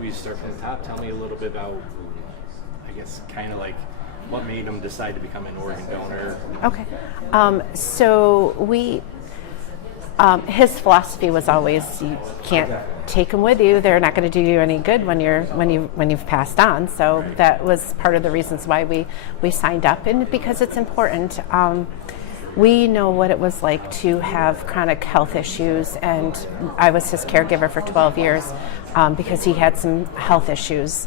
we start from the top, tell me a little bit about, I guess, kind of like what made him decide to become an organ donor. Okay. So his philosophy was always, you can't take them with you. They're not going to do you any good when you've passed on. So that was part of the reasons why we signed up, and because it's important. We know what it was like to have chronic health issues, and I was his caregiver for 12 years because he had some health issues.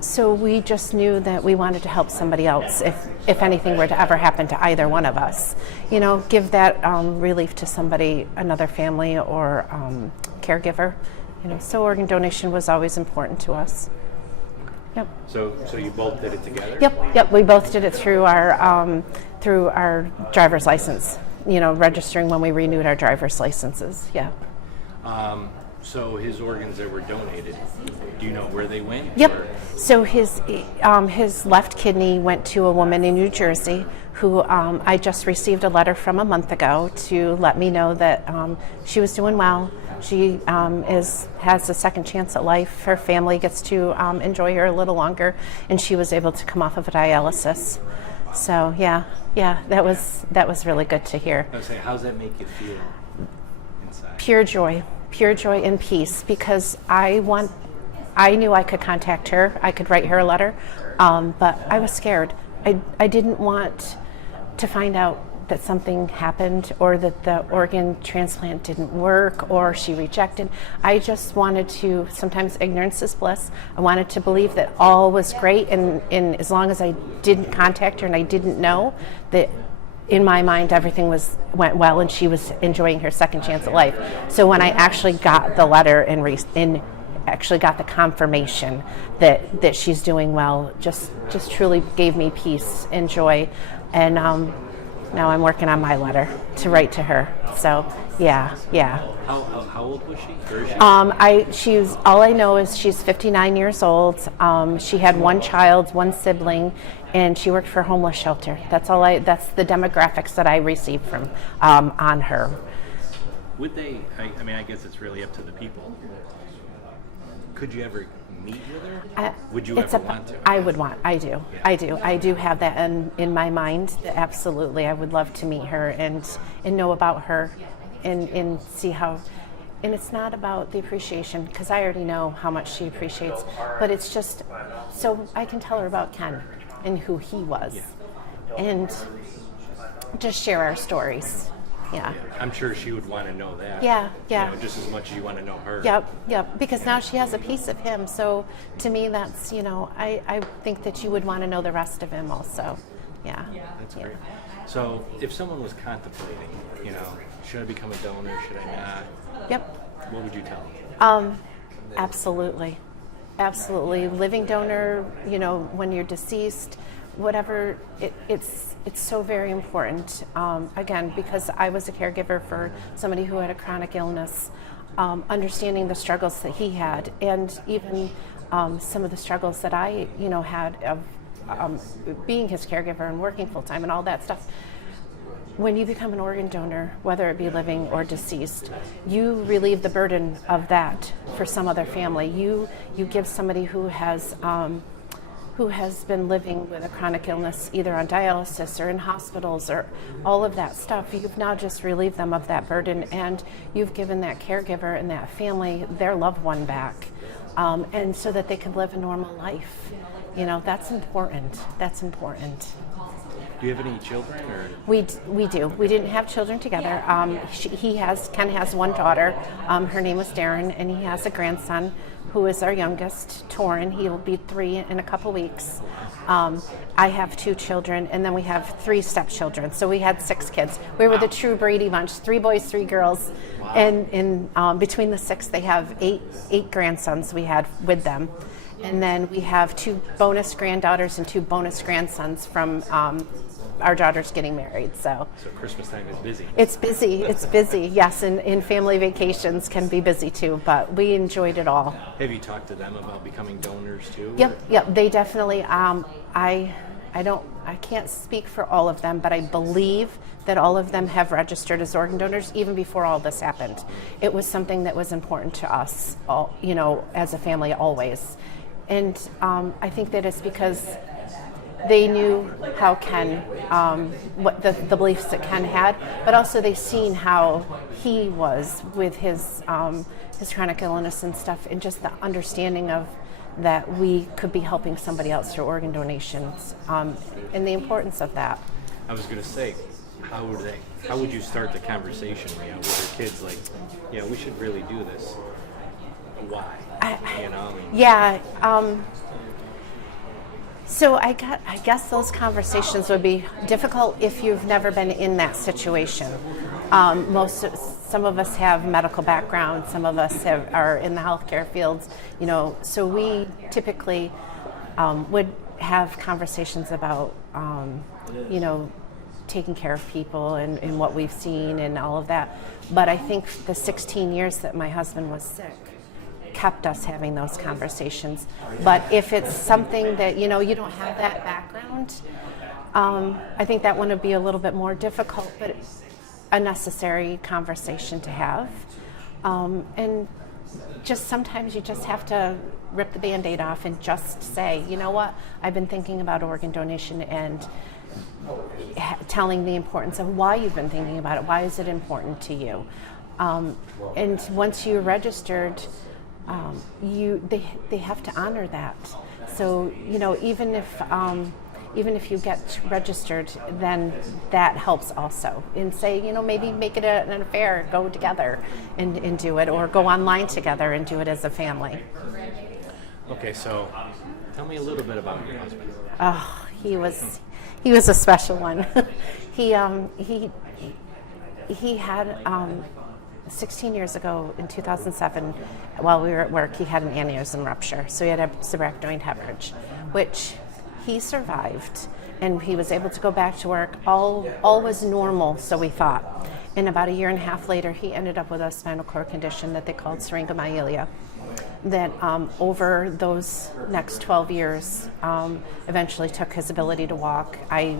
So we just knew that we wanted to help somebody else if anything were to ever happen to either one of us. Give that relief to somebody, another family or caregiver. So organ donation was always important to us. Yep. So you both did it together? Yep. We both did it through our driver's license. Registering when we renewed our driver's licenses. Yeah. So his organs that were donated, do you know where they went? Yep. So his left kidney went to a woman in New Jersey who I just received a letter from a month ago to let me know that she was doing well. She has a second chance at life. Her family gets to enjoy her a little longer, and she was able to come off of a dialysis. So yeah, that was really good to hear. I was saying, how does that make you feel inside? Pure joy and peace, because I knew I could contact her, I could write her a letter, but I was scared. I didn't want to find out that something happened or that the organ transplant didn't work or she rejected. I just wanted to, sometimes ignorance is bliss, I wanted to believe that all was great, and as long as I didn't contact her and I didn't know, that in my mind everything went well and she was enjoying her second chance at life. So when I actually got the letter and actually got the confirmation that she's doing well, just truly gave me peace and joy. And now I'm working on my letter to write to her. So yeah. How old was she? Where is she? All I know is she's 59 years old. She had one child, one sibling, and she worked for a homeless shelter. That's the demographics that I received from on her. Would they? I guess it's really up to the people. Could you ever meet with her? Would you ever want to? I would want. I do. Yeah. I do have that in my mind. Absolutely, I would love to meet her and know about her, and see how. And it's not about the appreciation, because I already know how much she appreciates. But it's just so I can tell her about Ken and who he was, and just share our stories. Yeah. I'm sure she would want to know that. Yeah. Just as much as you want to know her. Yep. Because now she has a piece of him. So to me, that's, I think that you would want to know the rest of him also. Yeah. That's great. So if someone was contemplating, should I become a donor? Should I not? Yep. What would you tell them? Absolutely. Living donor, when you're deceased, whatever, it's so very important. Again, because I was a caregiver for somebody who had a chronic illness, understanding the struggles that he had, and even some of the struggles that I, had of being his caregiver and working full time and all that stuff. When you become an organ donor, whether it be living or deceased, you relieve the burden of that for some other family. You give somebody who has been living with a chronic illness, either on dialysis or in hospitals or all of that stuff, you've now just relieved them of that burden, and you've given that caregiver and that family their loved one back, and so that they can live a normal life. That's important. Do you have any children? Or? We do. We didn't have children together. Ken has one daughter. Her name is Darren, and he has a grandson who is our youngest, Torin. He will be 3 in a couple weeks. I have 2 children, and then we have 3 stepchildren. So we had 6 kids. We were the true Brady bunch: 3 boys, 3 girls. Wow. And between the 6, they have 8 grandsons we had with them. And then we have 2 bonus granddaughters and 2 bonus grandsons from our daughters getting married. So Christmas time is busy. It's busy, yes, and family vacations can be busy too, but we enjoyed it all. Have you talked to them about becoming donors too? Yep, they definitely, I I can't speak for all of them, but I believe that all of them have registered as organ donors even before all this happened. It was something that was important to us, all, as a family always. And I think that it's because they knew how Ken, what the beliefs that Ken had, but also they seen how he was with his chronic illness and stuff, and just the understanding of that we could be helping somebody else through organ donations, and the importance of that. I was going to say, how would you start the conversation, with your kids, like, we should really do this? Why? Yeah. So I guess those conversations would be difficult if you've never been in that situation. Some of us have medical background, some of us are in the healthcare fields, so we typically would have conversations about, taking care of people and what we've seen and all of that. But I think the 16 years that my husband was sick kept us having those conversations. But if it's something that, you don't have that background, I think that one would be a little bit more difficult, but it's a necessary conversation to have. And just sometimes you just have to rip the Band-Aid off and just say, you know what, I've been thinking about organ donation, and telling the importance of why you've been thinking about it. Why is it important to you? And once you're registered, they have to honor that. So even if you get registered, then that helps also. And say, maybe make it an affair, go together and do it, or go online together and do it as a family. Okay, so tell me a little bit about your husband. Oh, he was a special one. He had 16 years ago in 2007, while we were at work, he had an aneurysm rupture. So he had a subarachnoid hemorrhage, which he survived, and he was able to go back to work. All was normal, so we thought. And about a year and a half later, he ended up with a spinal cord condition that they called syringomyelia. That over those next 12 years, eventually took his ability to walk. I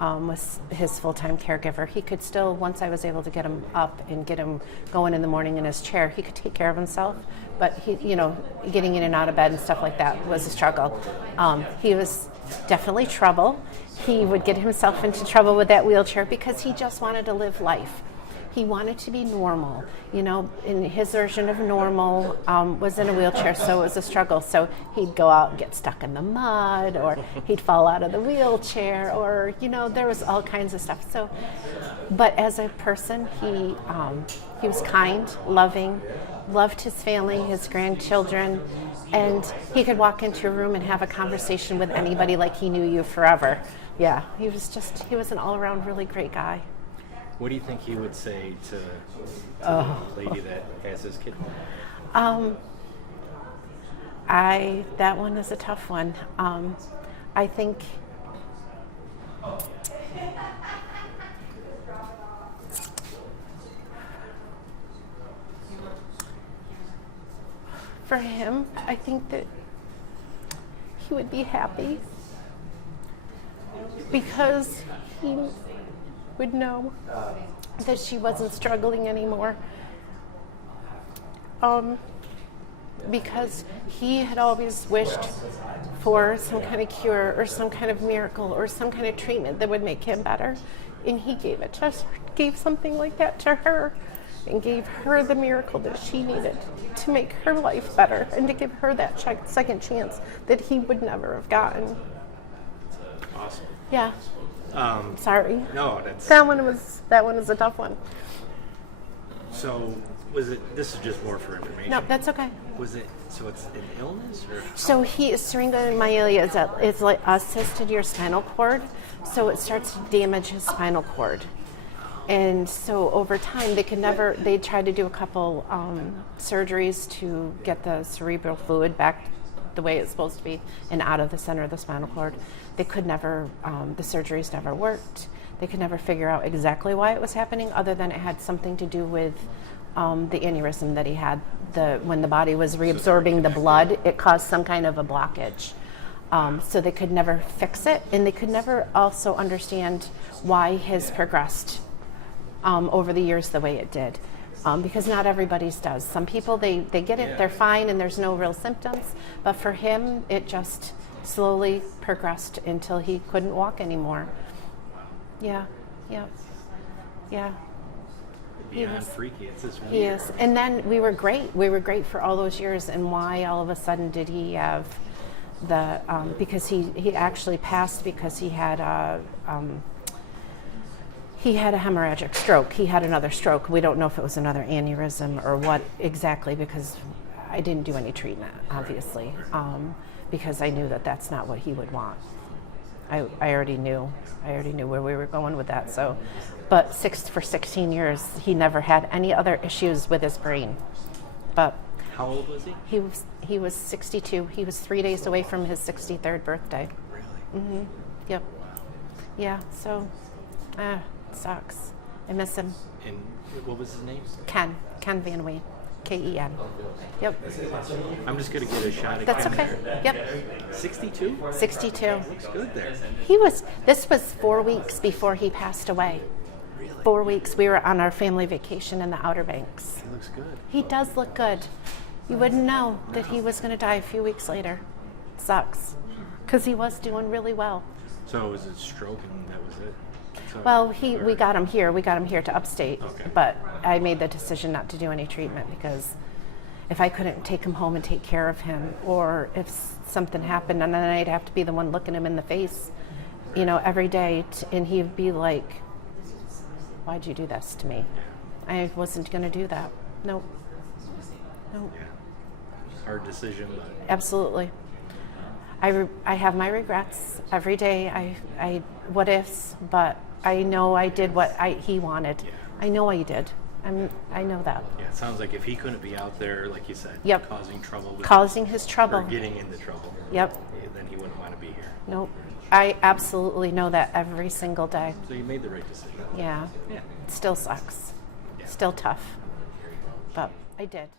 was his full-time caregiver. He could still, once I was able to get him up and get him going in the morning in his chair, he could take care of himself. But he, getting in and out of bed and stuff like that was a struggle. He was definitely trouble. He would get himself into trouble with that wheelchair because he just wanted to live life. He wanted to be normal, and his version of normal was in a wheelchair, so it was a struggle. So he'd go out and get stuck in the mud, or he'd fall out of the wheelchair, or, there was all kinds of stuff. So, but as a person, he was kind, loving, loved his family, his grandchildren, and he could walk into a room and have a conversation with anybody like he knew you forever. Yeah, he was an all-around really great guy. What do you think he would say to the lady that has his kid? That one is a tough one. I think for him, I think that he would be happy because he would know that she wasn't struggling anymore. Because he had always wished for some kind of cure or some kind of miracle or some kind of treatment that would make him better. And he gave something like that to her, and gave her the miracle that she needed to make her life better and to give her that second chance that he would never have gotten. Awesome. Yeah. Sorry. No, that's... That one was a tough one. So, this is just more for information. No, that's okay. So it's an illness? Or so syringomyelia is like a cyst in your spinal cord, so it starts to damage his spinal cord. And so over time, they tried to do a couple surgeries to get the cerebral fluid back the way it's supposed to be and out of the center of the spinal cord. They could never, the surgeries never worked. They could never figure out exactly why it was happening, other than it had something to do with the aneurysm that he had. When the body was reabsorbing the blood, it caused some kind of a blockage. So they could never fix it, and they could never also understand why his progressed over the years the way it did. Because not everybody's does. Some people, they get it, they're fine, and there's no real symptoms. But for him, it just slowly progressed until he couldn't walk anymore. Yeah. Beyond freaky. It's just weird. He is. And then we were great. We were great for all those years. And why all of a sudden did he have the, because he actually passed because he had a hemorrhagic stroke. He had another stroke. We don't know if it was another aneurysm or what exactly, because I didn't do any treatment, obviously, because I knew that that's not what he would want. I already knew where we were going with that. So, but for 16 years, he never had any other issues with his brain. But how old was he? He was 62. He was 3 days away from his 63rd birthday. Really? Mm-hmm. Yep. Yeah. So, it sucks. I miss him. And what was his name? Ken Vanwie. Ken. Yep. I'm just going to get a shot at That's Ken okay. there. Yep. 62? 62. Looks good there. This was 4 weeks before he passed away. Really? 4 weeks. We were on our family vacation in the Outer Banks. He looks good. He does look good. You wouldn't know that he was going to die a few weeks later. Sucks. Because he was doing really well. So it was a stroke and that was it? So, Well, we got him here. We got him here to upstate. Okay. But I made the decision not to do any treatment because if I couldn't take him home and take care of him, or if something happened, and then I'd have to be the one looking him in the face, every day, and he'd be like, "Why'd you do this to me?" I wasn't going to do that. Nope. Yeah. Hard decision, but Absolutely. I have my regrets every day. I what ifs, but I know I did what he wanted. Yeah. I know I did. I know that. yeah, it sounds like if he couldn't be out there, like you said, Yep. causing trouble with Causing his trouble. or getting into trouble, Yep. then he wouldn't want to be here. Nope. I absolutely know that every single day. So you made the right decision. Yeah. Yeah. It still sucks. Yeah. Still tough. But I did.